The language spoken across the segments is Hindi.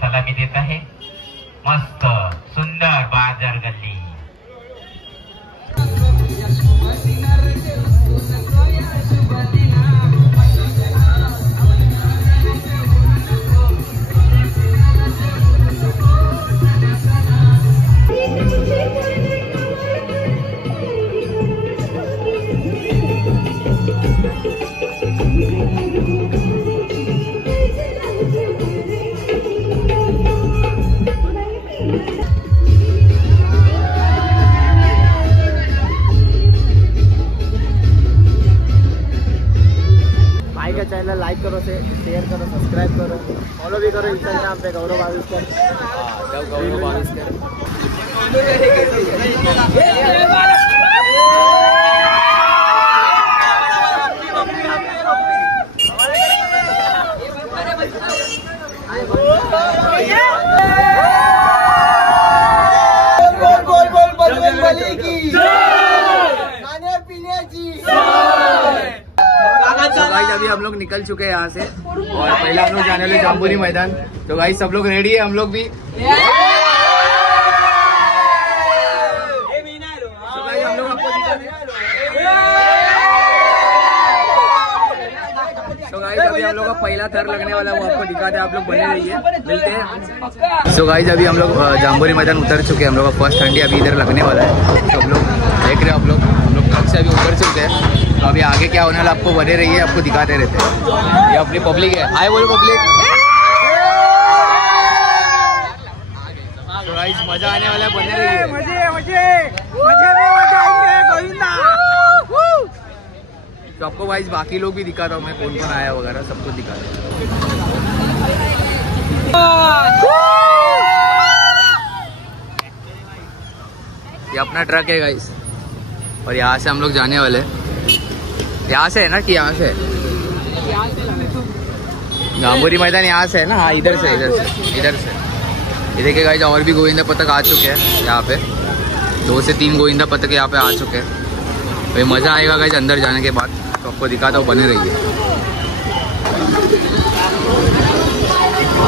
सलामी देत आहे मस्त सुंदर बाजार गल्ली। चैनल लाइक करो, शेयर करो, सब्सक्राइब करो, फॉलो भी करो इंस्टाग्राम पे गौरव आविष्कर। गौरव आविष्कर अभी हम लोग निकल चुके हैं यहाँ से और पहले हम लोग जाने वाले जाम्बूरी मैदान। तो गाइस सब लोग रेडी है, हम लोग भी। हम लोग आपको तो गाइस अभी हम लोग का पहला थर लगने वाला है, वो आपको दिखाते हैं। आप लोग बने रहिए, मिलते हैं। सो गाइस अभी हम लोग जाम्बूरी मैदान उतर चुके हैं। हम लोग का फर्स्ट हंडी अभी इधर लगने वाला है। तो हम लोग देख रहे हैं, हम लोग ट्रक से अभी उतर चुके हैं। तो अभी आगे क्या होने वाला आपको बने रहिए, आपको दिखाते रहते हैं। ये अपनी पब्लिक है, हाय बोलो पब्लिक। तो गाइस मजा आने वाला है, बने रहिए। तो आपको गाइस बाकी लोग भी दिखा रहा हूँ मैं, कौन कौन आया वगैरह सब कुछ दिखा रहा हूँ। ये अपना ट्रक है गाइस और यहाँ से हम लोग जाने वाले हैं। यहाँ से है ना कि यहाँ से? जाम्बूरी मैदान यहाँ से है ना? हाँ इधर से ये देखिए गाइस और भी गोविंदा पतक आ चुके हैं यहाँ पे। 2 से 3 गोविंदा पतक यहाँ पे आ चुके हैं। भाई मज़ा आएगा गाइस अंदर जाने के बाद, तो आपको दिखाता हूँ, बने रहिए।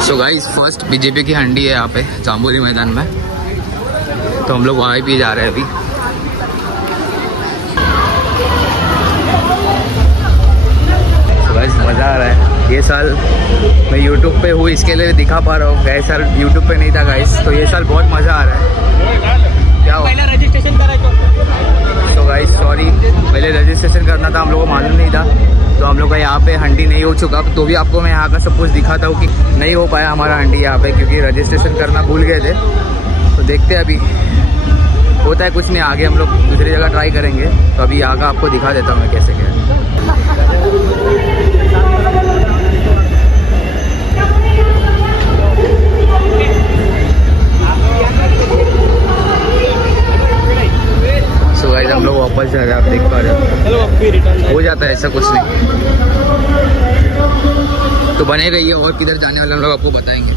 सो गाइस फर्स्ट बीजेपी की हंडी है यहाँ पे जाम्बूरी मैदान में। तो हम लोग वहाँ भी जा रहे हैं अभी। मज़ा आ रहा है। ये साल मैं YouTube पे हूँ इसके लिए दिखा पा रहा हूँ, गए साल YouTube पे नहीं था गाइस। तो ये साल बहुत मज़ा आ रहा है। क्या पहला रजिस्ट्रेशन करा तो गाइस सॉरी, पहले रजिस्ट्रेशन करना था, हम लोगों को मालूम नहीं था। तो हम लोग का यहाँ पे हंडी नहीं हो चुका, तो भी आपको मैं यहाँ का सब कुछ दिखाता हूँ कि नहीं हो पाया हमारा हंडी यहाँ पे, क्योंकि रजिस्ट्रेशन करना भूल गए थे। तो देखते हैं अभी होता है कुछ नहीं, आगे हम लोग दूसरी जगह ट्राई करेंगे। तो अभी यहाँ का आपको दिखा देता हूँ मैं कैसे क्या है। सो गाइस हम लोग वापस जा रहे हैं, आप देख पा रहे हो जाता है ऐसा कुछ नहीं। तो बने रहिए, और किधर जाने वाले हम लोग आपको बताएंगे।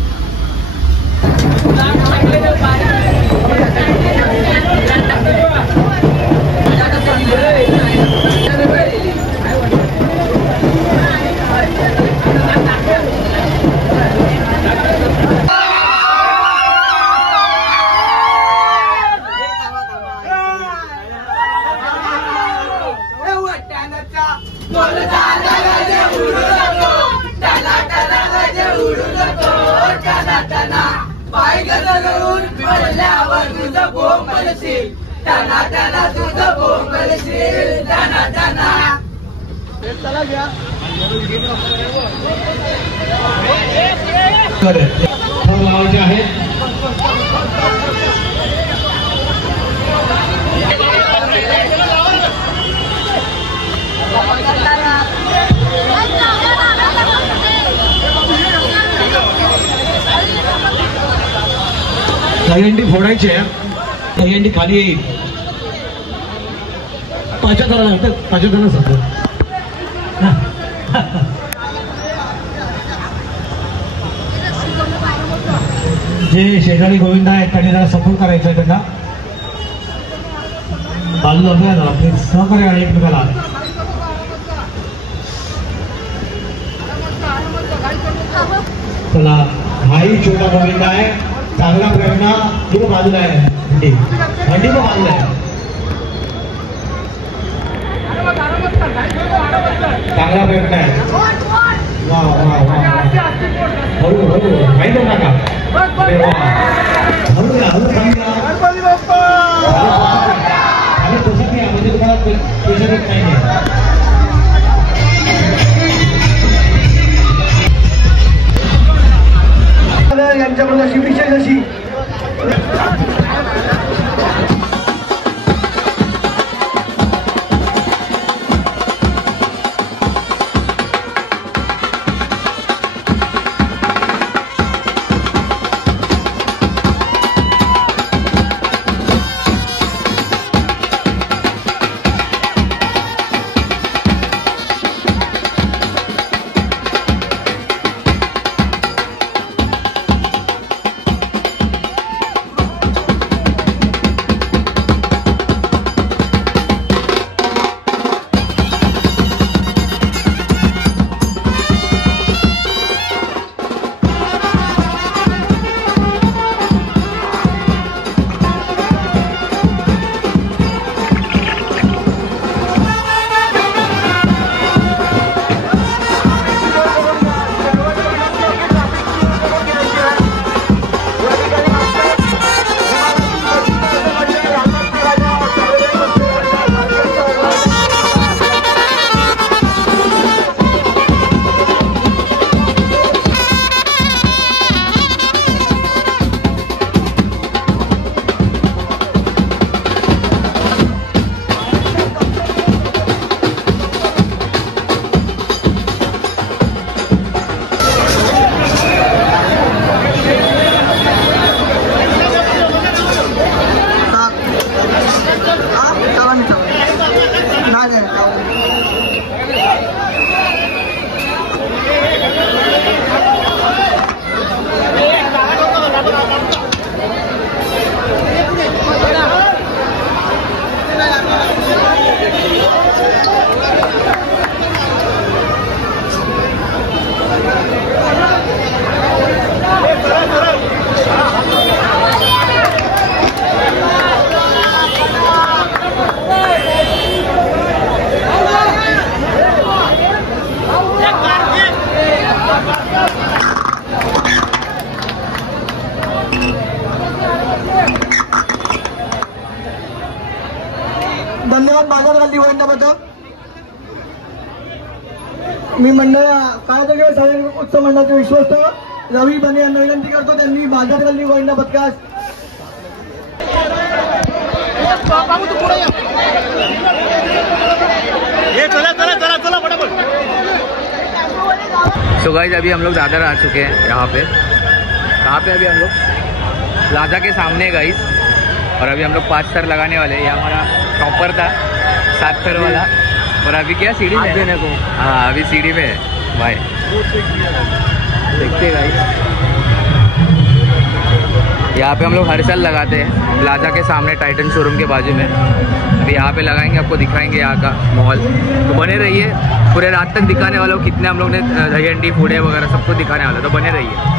धरून पडल्यावर तुझं बोंबलशील, टाना टाना तुझं बोंबलशील, टाना टाना. चला घ्या लावायचे आहेत. दहीहंडी फोडायची आहे. दहीहंडी खाली येईल. पाच जण सांगतो. जे शेजारी गोविंद आहेत त्यांनी जरा सपोर्ट करायचं आहे त्यांना. बाजूला उभे राहा, प्लीज सहकार्य आहे एकमेकाला. चला, हाही छोटा गोविंद आहे. चांगला प्रेरणा तो बाजूला आहे. हंडी पण बाजूला आहे. चांगला प्रयत्न आहे. वा वा वा, हळू हळू काही करू नका. अरे वा, हळू घ्या, हळू सांगा. आणि तसं नाही म्हणजे तुम्हाला प्रेशर येत नाही. यांच्याकडून अशी विशेष अशी धन्यवाद बाजार गल्ली वैंडाबद्दल. मी मंडळ काळाचा सार्वजनिक उत्सव मंडळाचे विश्वस्त रवी बने यांना विनंती करतो त्यांनी बाजार गल्ली गोविंदा पथकास सो गाइस अभी हम लोग दादर आ चुके हैं. यहाँ पे कहाँ पे अभी हम लोग प्लाजा के सामने गाइस. और अभी हम लोग 5 स्तर लगाने वाले हैं. ये हमारा टॉपर था 7 स्तर वाला. और अभी क्या सीढ़ी में देने को. हाँ अभी सीढ़ी में है भाई. देखते गाइस यहाँ पे हम लोग हर साल लगाते हैं प्लाजा के सामने टाइटन शोरूम के बाजू में. अभी यहाँ पे लगाएंगे, आपको दिखाएंगे यहाँ का माहौल. तो बने रहिए, पूरे रात तक दिखाने वाला हूँ कितने हम लोग ने दहीहंडी फूडे वगैरह सबको दिखाने वाला. तो बने रहिए.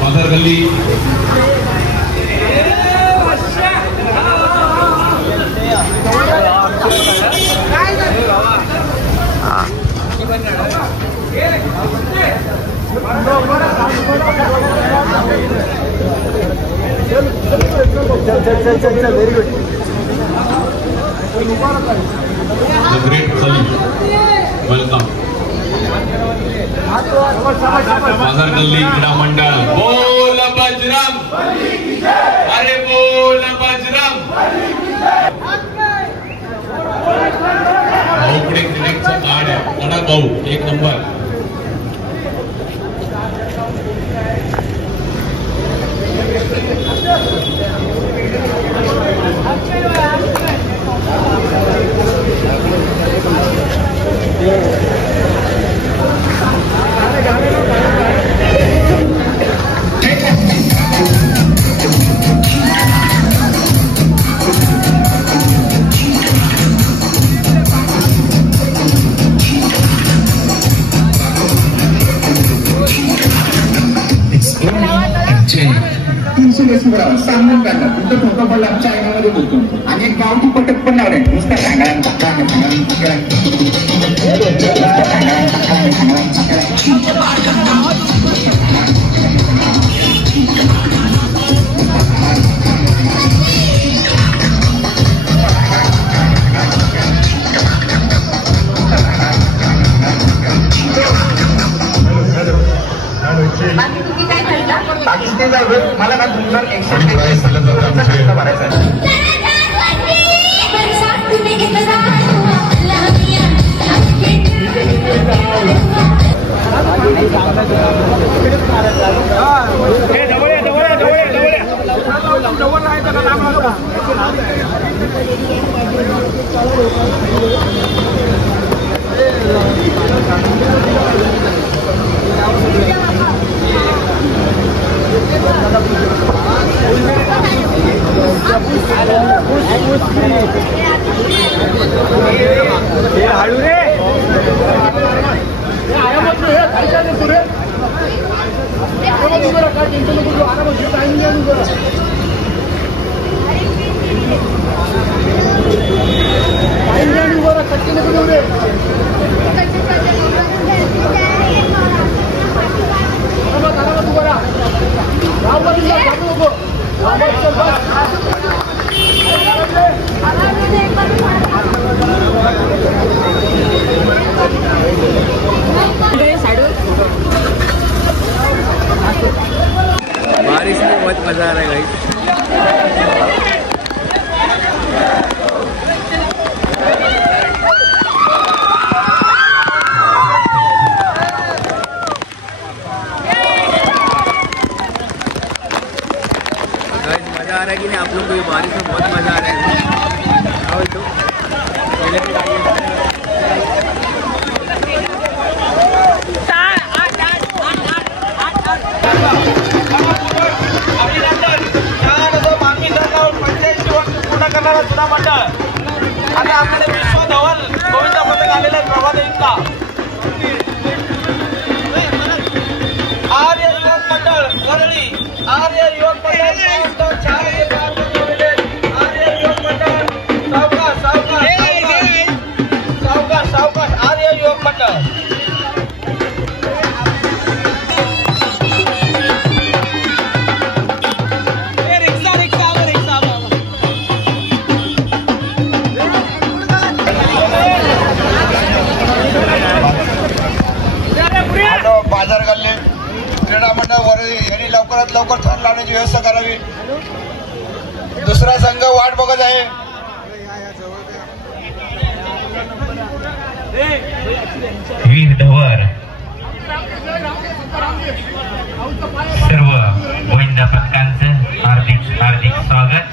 बाजार गल्ली चल very good The great Salim, welcome. बाजार गल्ली क्रीडा मंडळ बोल बजरंग, अरे बोल बजरंग. बरोबर सांगून करणार तुमचं प्रोटोकॉल आमच्या आईमध्ये बोलतो आणि एक गावठी पटक पण लावले नुसतं मला ना तुमचं 143 भरायचं आहे. हळू रे बारिश में बहुत मजा आ रहा है गाइस। मजा आ रहा है कि नहीं आप लोग को? ये बारिश में बहुत मजा आ रहा है। तो करणारा जुना मंडळ आता आपल्याला विश्व धवल गोविंद पथक आलेलं आहे प्रभादेवींचा आर्य युवक मंडळ वरळी आर्य युवक मंडळ आर्य युवक मंडळ सावकाश सावकाश सावकाश सावकाश आर्य युवक मंडळ बाजार गल्ली क्रीडा मंडळ वरळी यांनी लवकरात लवकर थर लावण्याची व्यवस्था करावी. दुसरा संघ वाट बघत आहे. वीर धवर सर्व गोविंदा पथकांचं हार्दिक हार्दिक स्वागत.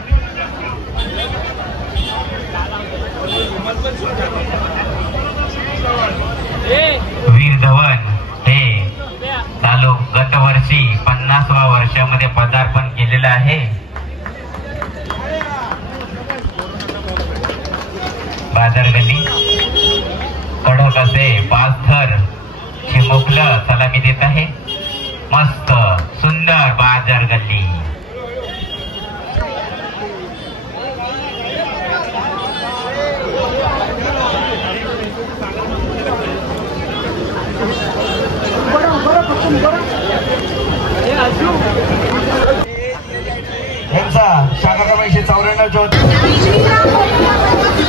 वीर धवन हे चालू गतवर्षी 50व्या वर्षामध्ये पदार्पण केलेलं आहे. बाजार गल्ली कडक असे 5 थर चिमुकलं सलामी देत आहे. मस्त सुंदर बाजार गल्ली. यांचा शाखा क्रमांक 194 महाराष्ट्राची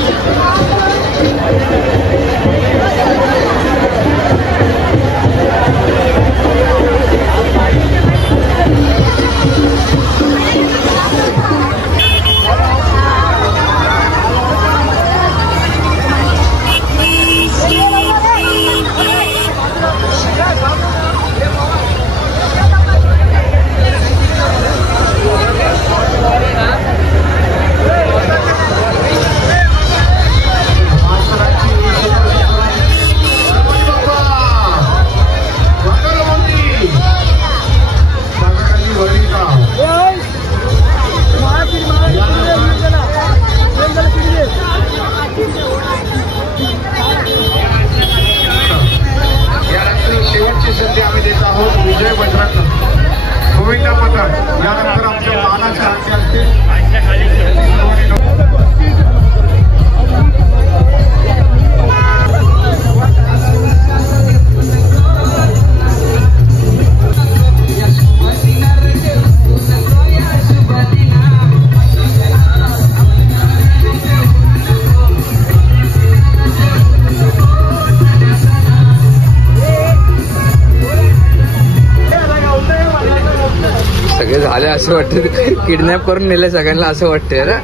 असं वाटतं किडनॅप करून नेलंय सगळ्यांना असं वाटतंय ना.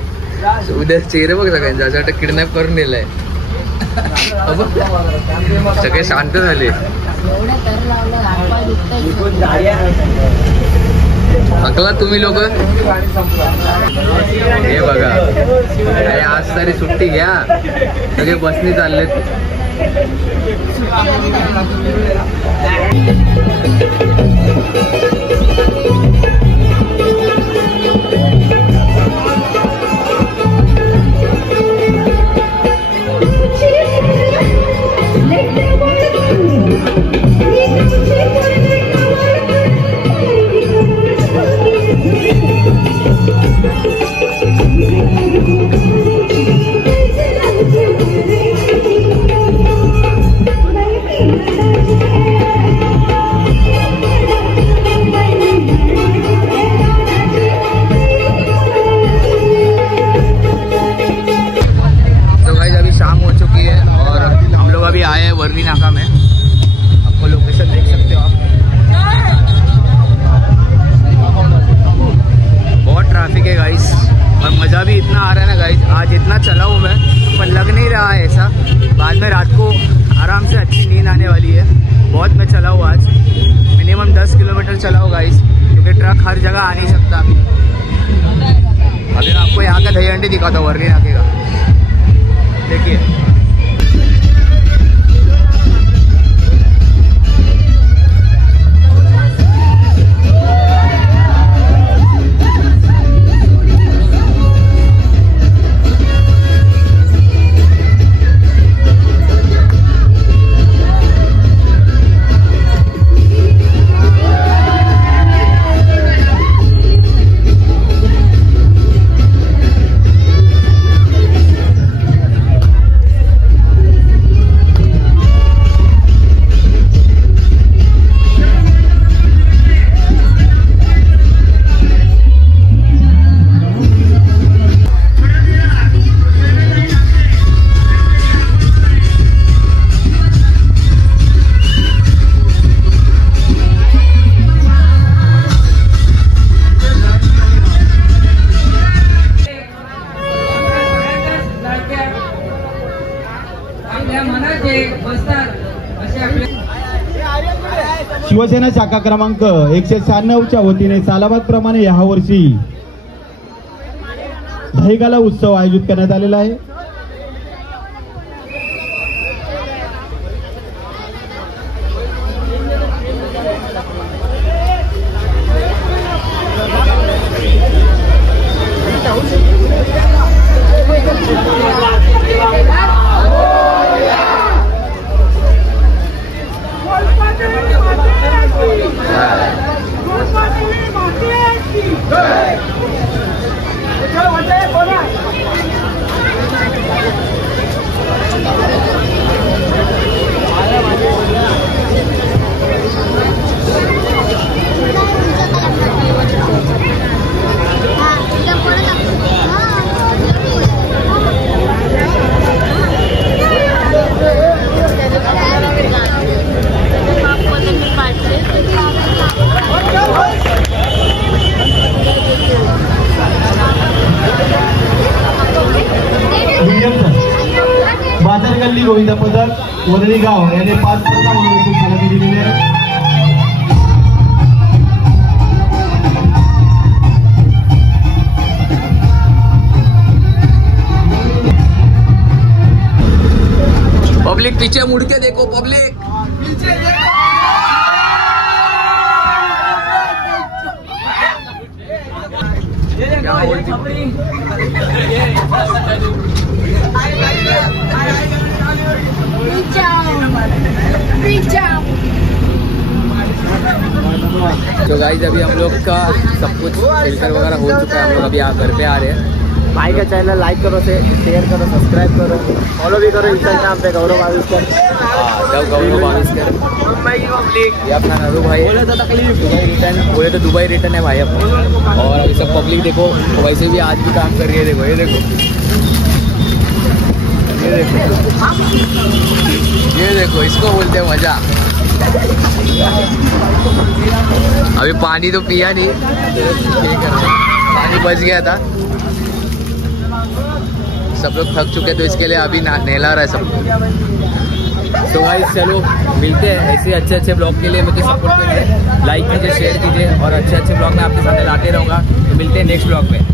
उद्या चेहरे बघ सगळ्यांचा असं वाटतं किडनॅप करून नेलंय. सगळे शांत झाले. थकला तुम्ही लोक. हे बघा आज तरी सुट्टी घ्या. सगळे बसनी चाललेत. अभी आए हैं वर्ली नाका में. आपको लोकेशन देख सकते हो आप. बहुत ट्रैफिक है गाइस और मज़ा भी इतना आ रहा है ना गाइस. आज इतना चला हूँ मैं पर लग नहीं रहा है ऐसा. बाद में रात को आराम से अच्छी नींद आने वाली है. बहुत मैं चला हूँ आज. मिनिमम 10 किलोमीटर चला हूँ गाइस क्योंकि ट्रक हर जगह आ नहीं सकता. अभी मैं आपको यहाँ का दही हंडी दिखाता हूँ वर्ली नाके का. देखिए शिवसेना शाखा क्रमांक 196च्या वतीने सालाबाद प्रमाणे यावर्षी दहीगाला उत्सव आयोजित करण्यात आलेला आहे. बाजार गल्ली गोविंदा पदक वरळी गाव याने 5 पदक म्हणून सलामी दिलेली आहे. पब्लिक पीछे मुड़ के देखो. पब्लिक पीछे देखो. तो गाइस अभी हम लोग का सब कुछ फिल्टर वगैरह हो चुका है. हम लोग अभी यहाँ घर पे आ रहे हैं. भाई का चैनल लाइक करो, शेयर करो, सब्सक्राइब करो, फॉलो भी करो इंस्टाग्राम पे गौरव आविष्कर. गौरव आविष्कर ये अपना नरू भाई बोले तो दुबई रिटर्न है भाई अपना. और अभी सब पब्लिक देखो वैसे भी आज भी काम कर रही है. देखो ये देखो, ये देखो, ये देखो, इसको बोलते हैं मजा. अभी पानी तो पिया नहीं, पानी बच गया था। सब लोग थक चुके तो इसके लिए अभी नहला रहा है सबको। तो भाई चलो मिलते हैं ऐसे अच्छे ब्लॉग के लिए। मुझे सपोर्ट कीजिए, लाइक कीजिए, शेयर कीजिए और अच्छे ब्लॉग में आपके साथ लाते रहूँगा। तो मिलते हैं नेक्स्ट ब्लॉग में।